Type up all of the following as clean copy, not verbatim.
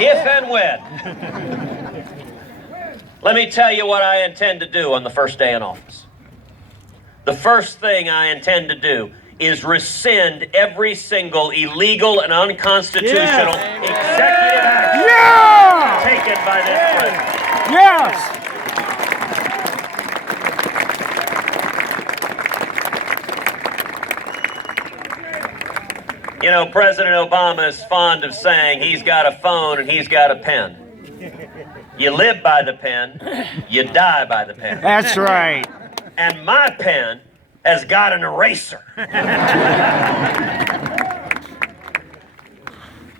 If and when. Let me tell you what I intend to do on the first day in office. The first thing I intend to do is rescind every single illegal and unconstitutional executive action taken by this president. Yes! You know, President Obama is fond of saying he's got a phone and he's got a pen. You live by the pen, you die by the pen. That's right. And my pen has got an eraser.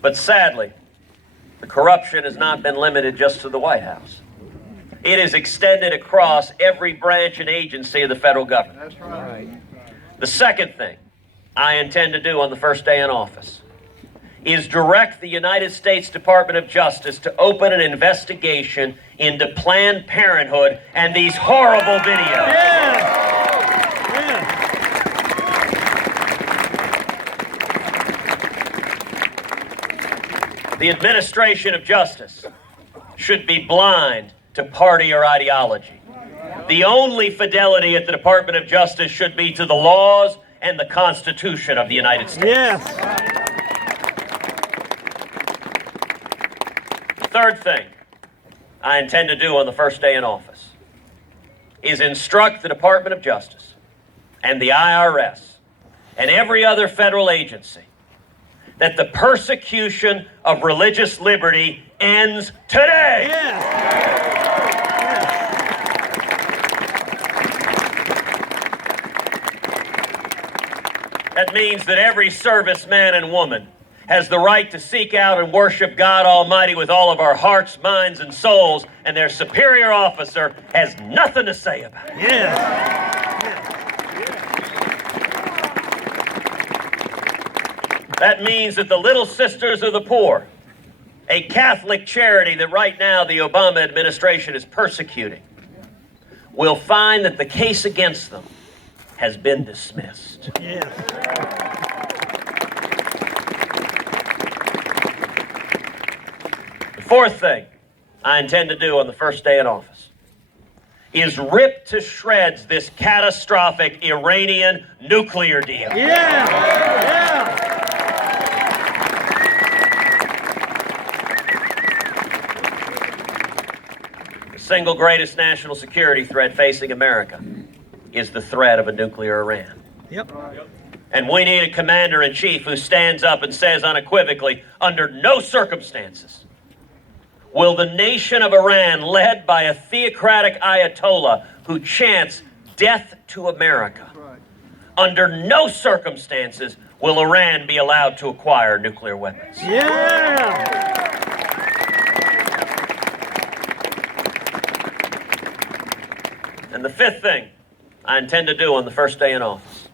But sadly, the corruption has not been limited just to the White House. It is extended across every branch and agency of the federal government. That's right. The second thing I intend to do on the first day in office is direct the United States Department of Justice to open an investigation into Planned Parenthood and these horrible videos. The administration of justice should be blind to party or ideology. The only fidelity at the Department of Justice should be to the laws and the Constitution of the United States. Yes. Third thing I intend to do on the first day in office is instruct the Department of Justice and the IRS and every other federal agency that the persecution of religious liberty ends today. Yes. That means that every serviceman and woman has the right to seek out and worship God Almighty with all of our hearts, minds, and souls, and their superior officer has nothing to say about it. Yes. That means that the Little Sisters of the Poor, a Catholic charity that right now the Obama administration is persecuting, will find that the case against them has been dismissed. Yes. The fourth thing I intend to do on the first day in office is rip to shreds this catastrophic Iranian nuclear deal. Yeah. The single greatest national security threat facing America is the threat of a nuclear Iran. Yep. And we need a commander-in-chief who stands up and says unequivocally, under no circumstances will the nation of Iran, led by a theocratic Ayatollah who chants death to America, under no circumstances will Iran be allowed to acquire nuclear weapons. Yeah. And the fifth thing I intend to do on the first day in office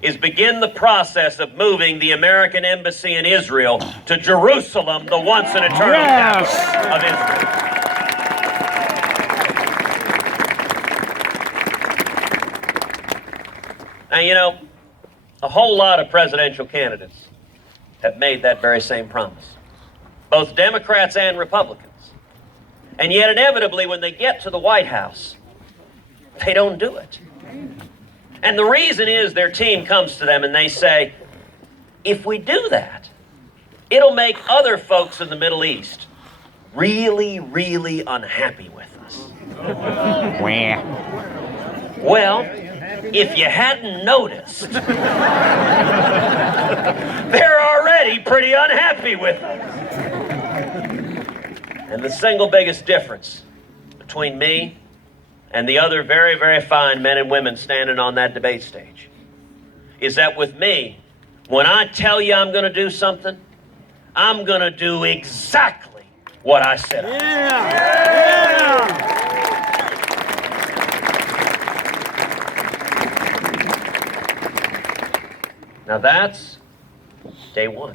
is begin the process of moving the American embassy in Israel to Jerusalem, the once and eternal capital of Israel. Now, you know, a whole lot of presidential candidates have made that very same promise, both Democrats and Republicans. And yet, inevitably, when they get to the White House, they don't do it. And the reason is their team comes to them and they say, if we do that, it'll make other folks in the Middle East really, really unhappy with us. Well, if you hadn't noticed, they're already pretty unhappy with us. And the single biggest difference between me and the other very, very fine men and women standing on that debate stage is that with me, when I tell you I'm going to do something, I'm going to do exactly what I said. Now that's day one.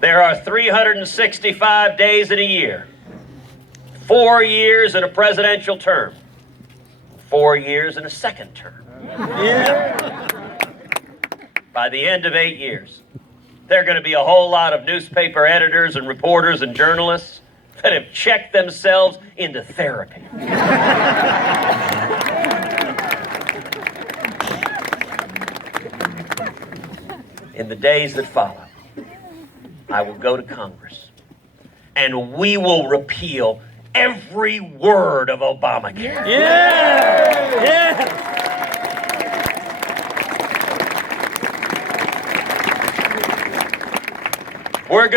There are 365 days in a year. 4 years in a presidential term, 4 years in a second term. By the end of 8 years, There are going to be a whole lot of newspaper editors and reporters and journalists that have checked themselves into therapy. In the days that follow, I will go to Congress and we will repeal every word of Obamacare. Yeah! Yeah! We're going